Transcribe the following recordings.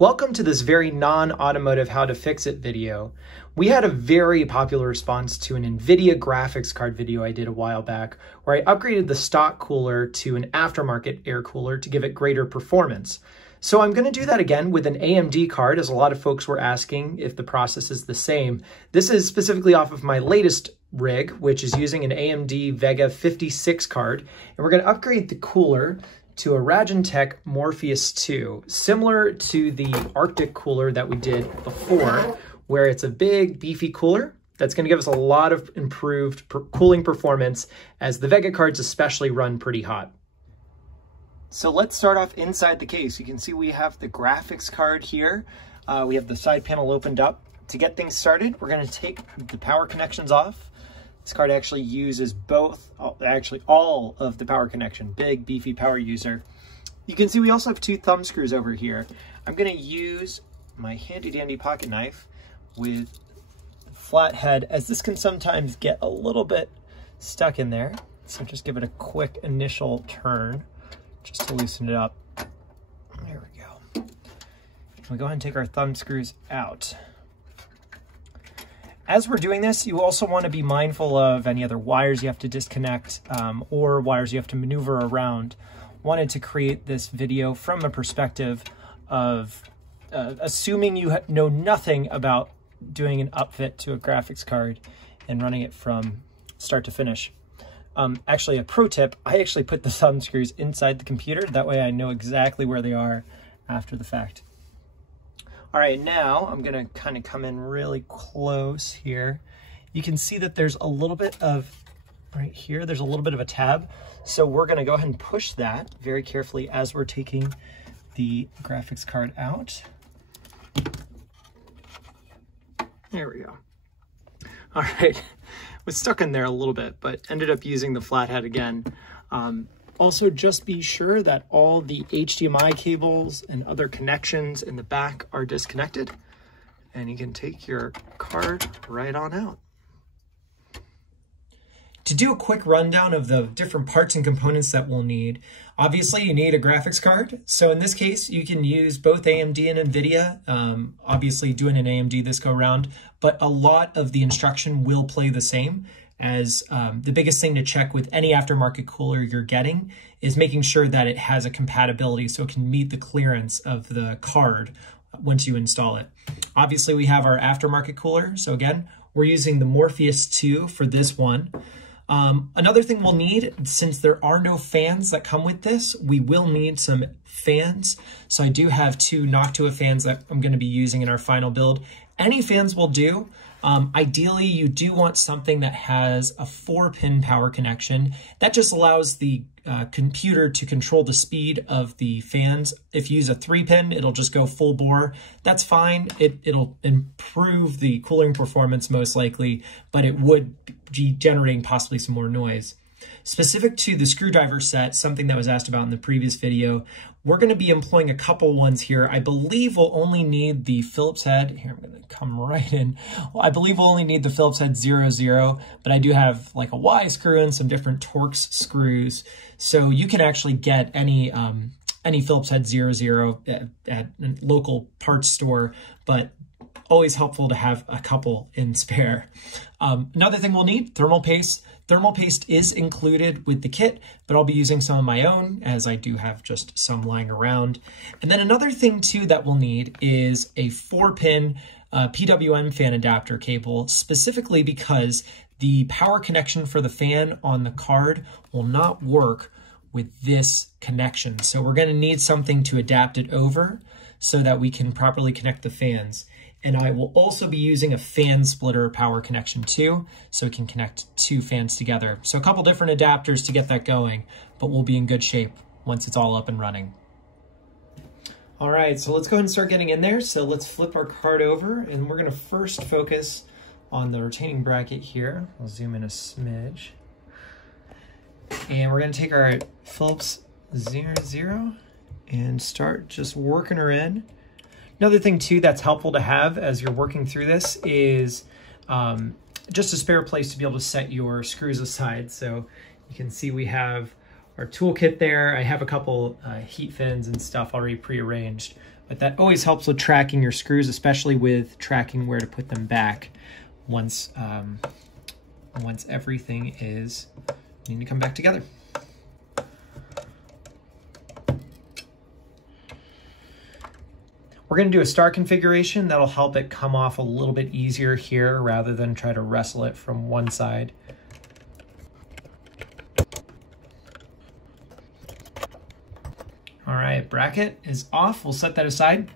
Welcome to this very non-automotive how to fix it video. We had a very popular response to an Nvidia graphics card video I did a while back where I upgraded the stock cooler to an aftermarket air cooler to give it greater performance. So I'm going to do that again with an AMD card, as a lot of folks were asking if the process is the same. This is specifically off of my latest rig, which is using an AMD Vega 56 card, and we're going to upgrade the cooler to a Raijintek Morpheus II, similar to the Arctic cooler that we did before, where it's a big, beefy cooler that's going to give us a lot of improved cooling performance, as the Vega cards especially run pretty hot. So let's start off inside the case. You can see we have the graphics card here. We have the side panel opened up. To get things started, we're going to take the power connections off. This card actually uses all of the power connection, big, beefy power user. You can see we also have two thumb screws over here. I'm going to use my handy dandy pocket knife with flat head, as this can sometimes get a little bit stuck in there. So just give it a quick initial turn just to loosen it up. There we go. We'll go ahead and take our thumb screws out. As we're doing this, you also want to be mindful of any other wires you have to disconnect or wires you have to maneuver around. Wanted to create this video from a perspective of assuming you know nothing about doing an upfit to a graphics card and running it from start to finish. Actually, a pro tip, I actually put the thumb screws inside the computer. That way I know exactly where they are after the fact. All right, now I'm gonna kind of come in really close here. You can see that there's a little bit of, right here, there's a little bit of a tab. So we're gonna go ahead and push that very carefully as we're taking the graphics card out. There we go. All right, was stuck in there a little bit, but ended up using the flathead again. Also, just be sure that all the HDMI cables and other connections in the back are disconnected, and you can take your card right on out. To do a quick rundown of the different parts and components that we'll need, obviously you need a graphics card. So in this case, you can use both AMD and Nvidia, obviously doing an AMD this go round, but a lot of the instruction will play the same. As the biggest thing to check with any aftermarket cooler you're getting is making sure that it has a compatibility so it can meet the clearance of the card once you install it. Obviously, we have our aftermarket cooler. So again, we're using the Morpheus II for this one. Another thing we'll need, since there are no fans that come with this, we will need some fans. So I do have two Noctua fans that I'm going to be using in our final build. Any fans will do. Ideally, you do want something that has a 4-pin power connection. That just allows the computer to control the speed of the fans. If you use a 3-pin, it'll just go full bore. That's fine. It'll improve the cooling performance most likely, but it would be generating possibly some more noise. Specific to the screwdriver set, something that was asked about in the previous video, we're going to be employing a couple ones here. I believe we'll only need the Phillips head. Here, I'm going to come right in. Well, I believe we'll only need the Phillips head 00, but I do have like a Y screw and some different Torx screws. So you can actually get any Phillips head 00 at a local parts store, but always helpful to have a couple in spare. Another thing we'll need, thermal paste. Thermal paste is included with the kit, but I'll be using some of my own, as I do have just some lying around. And then another thing too that we'll need is a 4-pin PWM fan adapter cable, specifically because the power connection for the fan on the card will not work with this connection. So we're going to need something to adapt it over so that we can properly connect the fans. And I will also be using a fan splitter power connection too, so we can connect two fans together. So a couple different adapters to get that going, but we'll be in good shape once it's all up and running. All right, so let's go ahead and start getting in there. So let's flip our card over, and we're gonna first focus on the retaining bracket here. I'll zoom in a smidge. And we're gonna take our Phillips 00 and start just working her in. Another thing too that's helpful to have as you're working through this is just a spare place to be able to set your screws aside. So you can see we have our toolkit there. I have a couple heat fins and stuff already prearranged, but that always helps with tracking your screws, especially with tracking where to put them back once everything is needing to come back together. We're going to do a star configuration that'll help it come off a little bit easier here rather than try to wrestle it from one side. All right, bracket is off. We'll set that aside.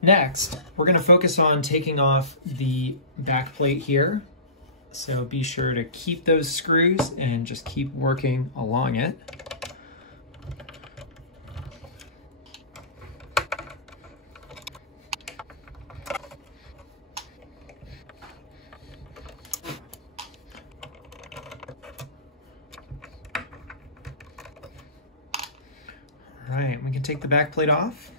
Next, we're going to focus on taking off the back plate here. So be sure to keep those screws and just keep working along it. All right, we can take the back plate off.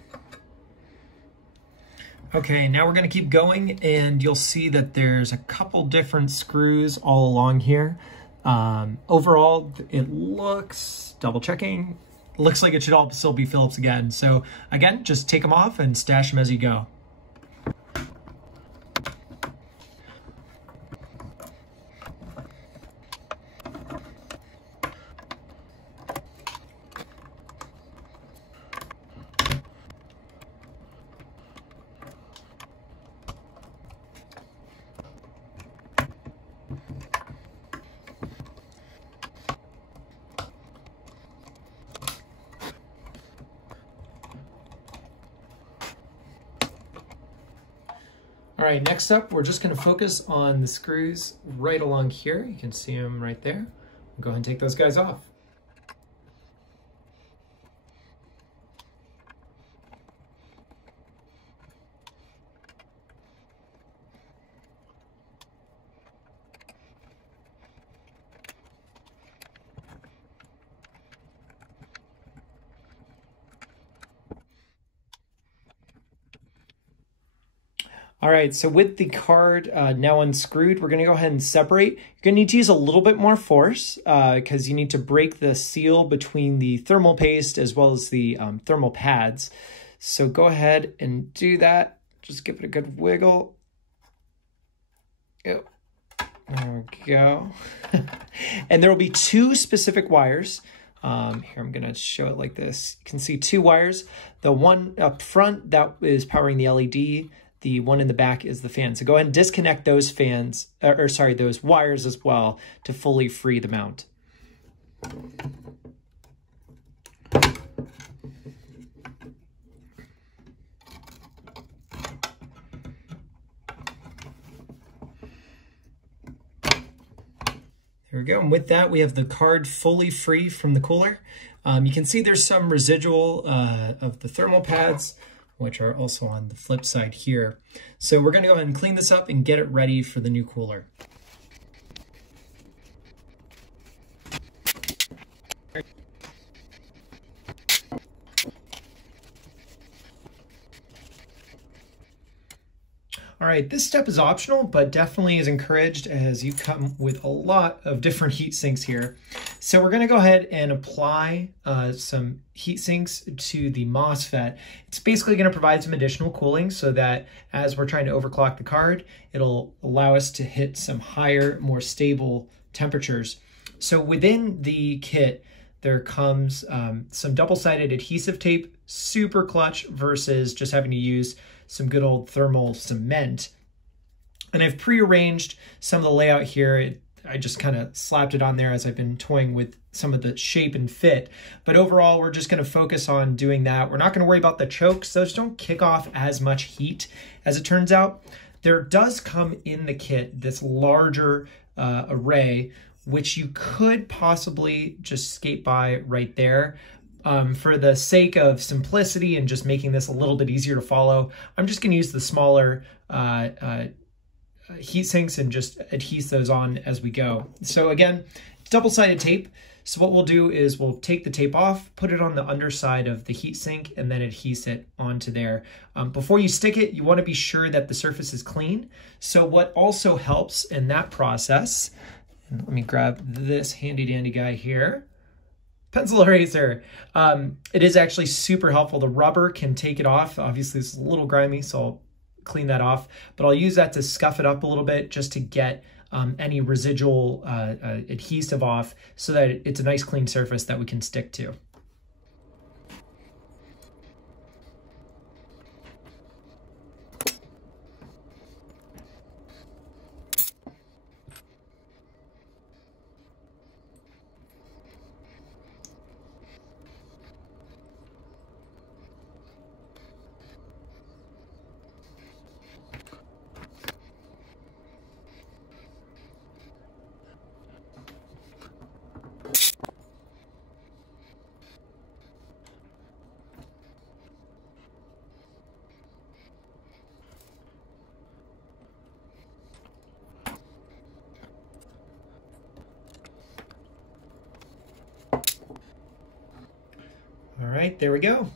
Okay, now we're going to keep going, and you'll see that there's a couple different screws all along here. Overall, it looks, double checking, looks like it should all still be Phillips again. So again, just take them off and stash them as you go. All right, next up, we're just going to focus on the screws right along here. You can see them right there. Go ahead and take those guys off. All right, so with the card now unscrewed, we're gonna go ahead and separate. You're gonna need to use a little bit more force because you need to break the seal between the thermal paste as well as the thermal pads. So go ahead and do that. Just give it a good wiggle. There we go. And there will be two specific wires. Here, I'm gonna show it like this. You can see two wires. The one up front, that is powering the LED. The one in the back is the fan. So go ahead and disconnect those fans, those wires as well to fully free the mount. There we go. And with that, we have the card fully free from the cooler. You can see there's some residual of the thermal pads, which are also on the flip side here. So we're gonna go ahead and clean this up and get it ready for the new cooler. All right, this step is optional, but definitely is encouraged as you come with a lot of different heat sinks here. So we're gonna go ahead and apply some heat sinks to the MOSFET. It's basically gonna provide some additional cooling so that as we're trying to overclock the card, it'll allow us to hit some higher, more stable temperatures. So within the kit, there comes some double-sided adhesive tape, super clutch versus just having to use some good old thermal cement. And I've prearranged some of the layout here. I just kind of slapped it on there as I've been toying with some of the shape and fit. But overall, we're just going to focus on doing that. We're not going to worry about the chokes. Those don't kick off as much heat as it turns out. There does come in the kit this larger array, which you could possibly just skate by right there. For the sake of simplicity and just making this a little bit easier to follow, I'm just going to use the smaller heat sinks and just adhere those on as we go. So again, double-sided tape. So what we'll do is we'll take the tape off, put it on the underside of the heat sink, and then adhere it onto there. Before you stick it, you want to be sure that the surface is clean. So what also helps in that process And let me grab this handy dandy guy here. Pencil eraser. It is actually super helpful. The rubber can take it off. Obviously it's a little grimy, so I'll clean that off, but I'll use that to scuff it up a little bit just to get any residual adhesive off so that it's a nice clean surface that we can stick to. All right, there we go.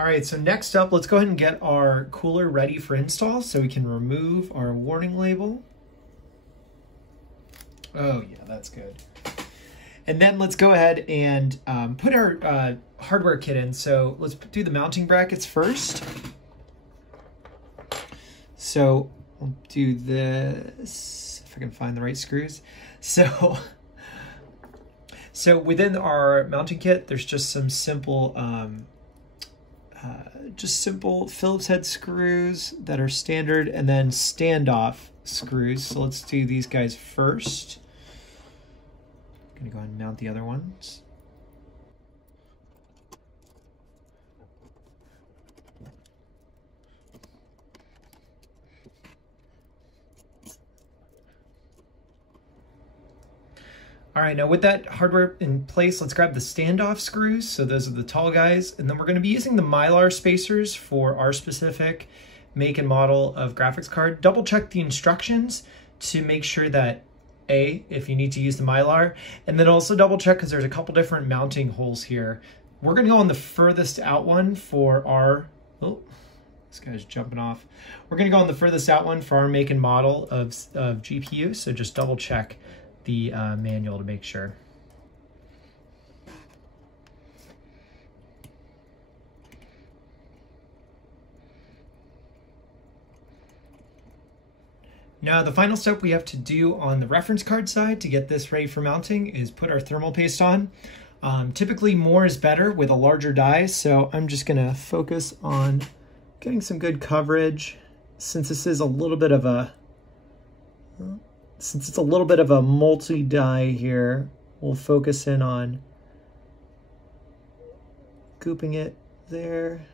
All right, so next up, let's go ahead and get our cooler ready for install so we can remove our warning label. Oh yeah, that's good. And then let's go ahead and put our hardware kit in. So let's do the mounting brackets first. So we'll do this, if I can find the right screws. So within our mounting kit, there's just some simple, Phillips head screws that are standard, and then standoff screws. So let's do these guys first. I'm gonna go ahead and mount the other ones. All right, now with that hardware in place, let's grab the standoff screws. So those are the tall guys. And then we're gonna be using the Mylar spacers for our specific make and model of graphics card. Double check the instructions to make sure that if you need to use the Mylar, and then also double check because there's a couple different mounting holes here. We're gonna go on the furthest out one for our, oh, this guy's jumping off. We're gonna go on the furthest out one for our make and model of GPU. So just double check the manual to make sure. Now the final step we have to do on the reference card side to get this ready for mounting is put our thermal paste on. Typically more is better with a larger die, so I'm just gonna focus on getting some good coverage since this is a little bit of a multi-die here. We'll focus in on gooping it there.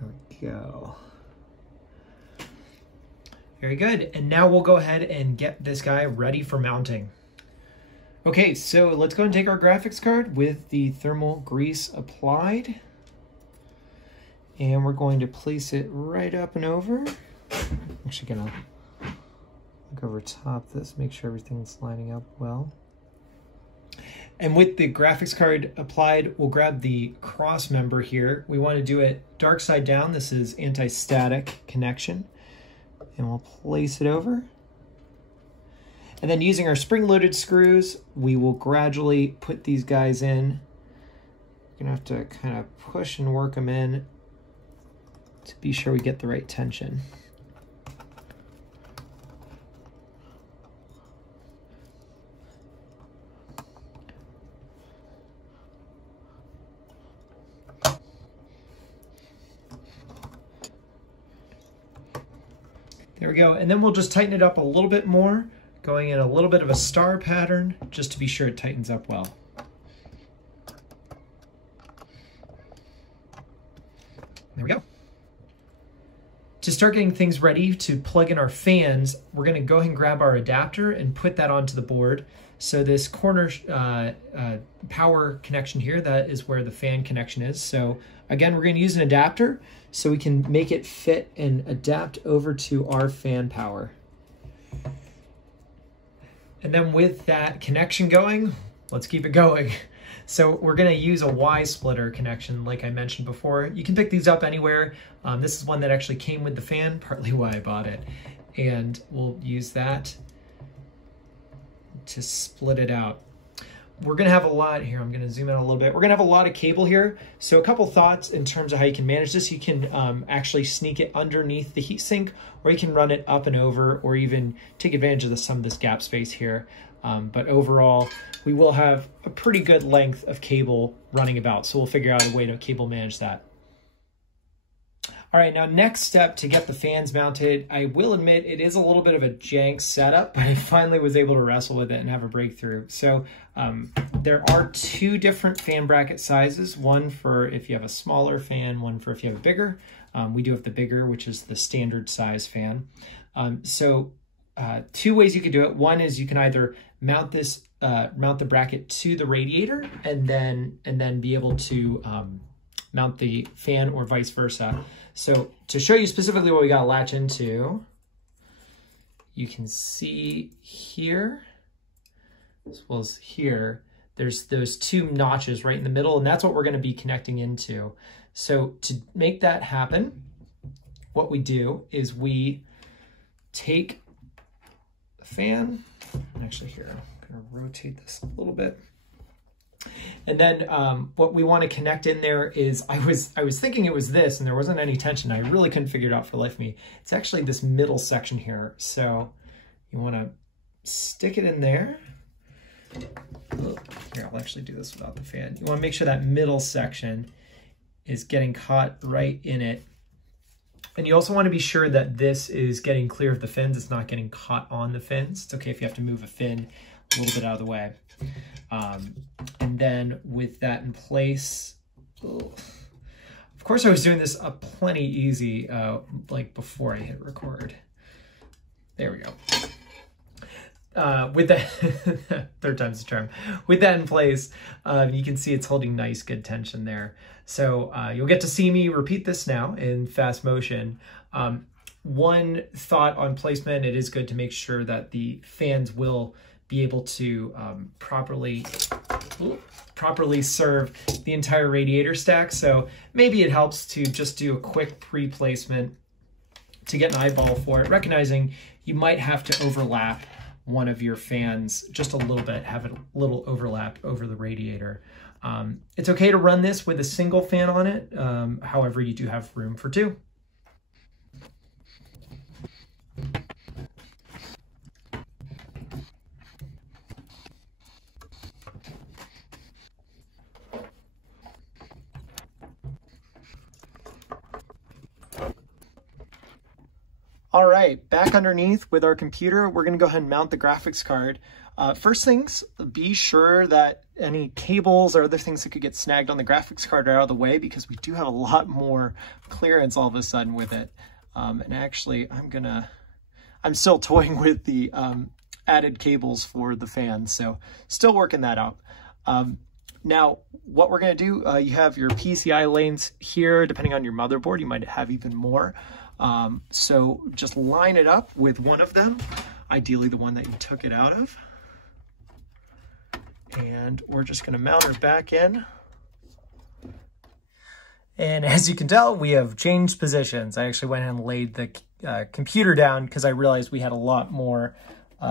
There we go. Very good. And now we'll go ahead and get this guy ready for mounting. Okay, so let's go and take our graphics card with the thermal grease applied. And we're going to place it right up and over. I'm actually gonna look over top this, make sure everything's lining up well. And with the graphics card applied, we'll grab the cross member here. We want to do it dark side down. This is anti-static connection. And we'll place it over. And then using our spring-loaded screws, we will gradually put these guys in. You're gonna have to kind of push and work them in to be sure we get the right tension. There we go, and then we'll just tighten it up a little bit more, going in a little bit of a star pattern, just to be sure it tightens up well. There we go. To start getting things ready to plug in our fans, we're gonna go ahead and grab our adapter and put that onto the board. So this corner power connection here, that is where the fan connection is. So again, we're gonna use an adapter so we can make it fit and adapt over to our fan power. And then with that connection going, let's keep it going. So we're going to use a Y splitter connection like I mentioned before. You can pick these up anywhere. This is one that actually came with the fan, partly why I bought it. And we'll use that to split it out. We're going to have a lot here. I'm going to zoom out a little bit. We're going to have a lot of cable here. So a couple thoughts in terms of how you can manage this. You can actually sneak it underneath the heatsink, or you can run it up and over, or even take advantage of some of this gap space here. But overall, we will have a pretty good length of cable running about. So we'll figure out a way to cable manage that. All right, now next step to get the fans mounted. I will admit it is a little bit of a jank setup, but I finally was able to wrestle with it and have a breakthrough. So there are two different fan bracket sizes, one for if you have a smaller fan, one for if you have a bigger. We do have the bigger, which is the standard size fan. Two ways you could do it. One is you can either mount this, mount the bracket to the radiator and then be able to mount the fan, or vice versa. So to show you specifically what we got to latch into, you can see here, as well as here, there's those two notches right in the middle, and that's what we're going to be connecting into. So to make that happen, what we do is we take the fan, and actually here, I'm going to rotate this a little bit. And then what we want to connect in there is, I was thinking it was this, and there wasn't any tension. I really couldn't figure it out for the life of me. It's actually this middle section here. So you want to stick it in there. Here, I'll actually do this without the fan. You want to make sure that middle section is getting caught right in it. And you also want to be sure that this is getting clear of the fins. It's not getting caught on the fins. It's okay if you have to move a fin a little bit out of the way. And then with that in place, of course I was doing this plenty easy, like before I hit record. There we go. With that, third time's the charm. With that in place, you can see it's holding nice, good tension there. So you'll get to see me repeat this now in fast motion. One thought on placement, it is good to make sure that the fans will be able to properly serve the entire radiator stack. So maybe it helps to just do a quick pre-placement to get an eyeball for it, recognizing you might have to overlap one of your fans just a little bit, have a little overlap over the radiator. It's okay to run this with a single fan on it. However, you do have room for two. All right, back underneath with our computer, we're gonna go ahead and mount the graphics card. First things, be sure that any cables or other things that could get snagged on the graphics card are out of the way, because we do have a lot more clearance all of a sudden with it. And actually, I'm still toying with the added cables for the fan, so still working that out. Now, what we're gonna do, you have your PCI lanes here. Depending on your motherboard, you might have even more. So just line it up with one of them, ideally the one that you took it out of. And we're just going to mount her back in. And as you can tell, we have changed positions. I actually went and laid the computer down because I realized we had a lot more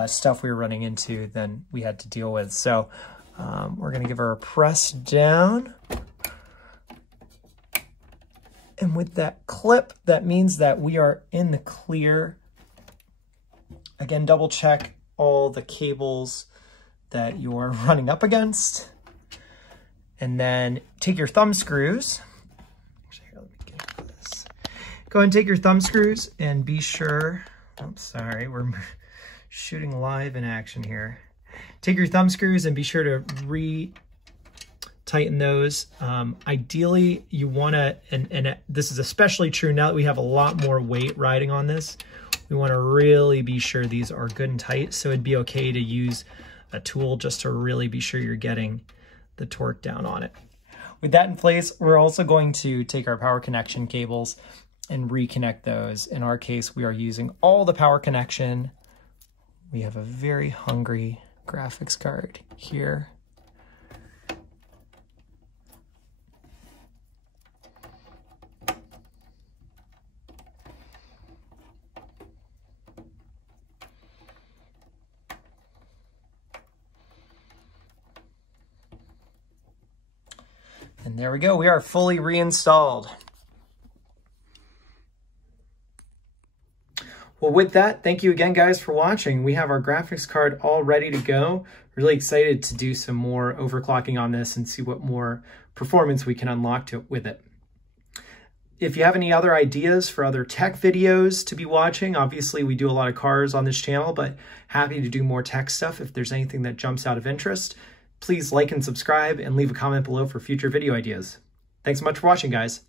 stuff we were running into than we had to deal with. So we're going to give her a press down. And with that clip, that means that we are in the clear. Again, double check all the cables that you're running up against. And then take your thumb screws. Actually, here, let me get this. Go ahead and take your thumb screws and be sure, oops, sorry, we're shooting live in action here. Take your thumb screws and be sure to tighten those. Ideally, you want to, and this is especially true now that we have a lot more weight riding on this, we want to really be sure these are good and tight. So it'd be okay to use a tool just to really be sure you're getting the torque down on it. With that in place, we're also going to take our power connection cables and reconnect those. In our case, we are using all the power connection. We have a very hungry graphics card here. there we go. We are fully reinstalled. Well, with that, thank you again, guys, for watching. We have our graphics card all ready to go. Really excited to do some more overclocking on this and see what more performance we can unlock with it. If you have any other ideas for other tech videos to be watching, obviously we do a lot of cars on this channel, but happy to do more tech stuff. If there's anything that jumps out of interest, please like and subscribe and leave a comment below for future video ideas. Thanks so much for watching, guys.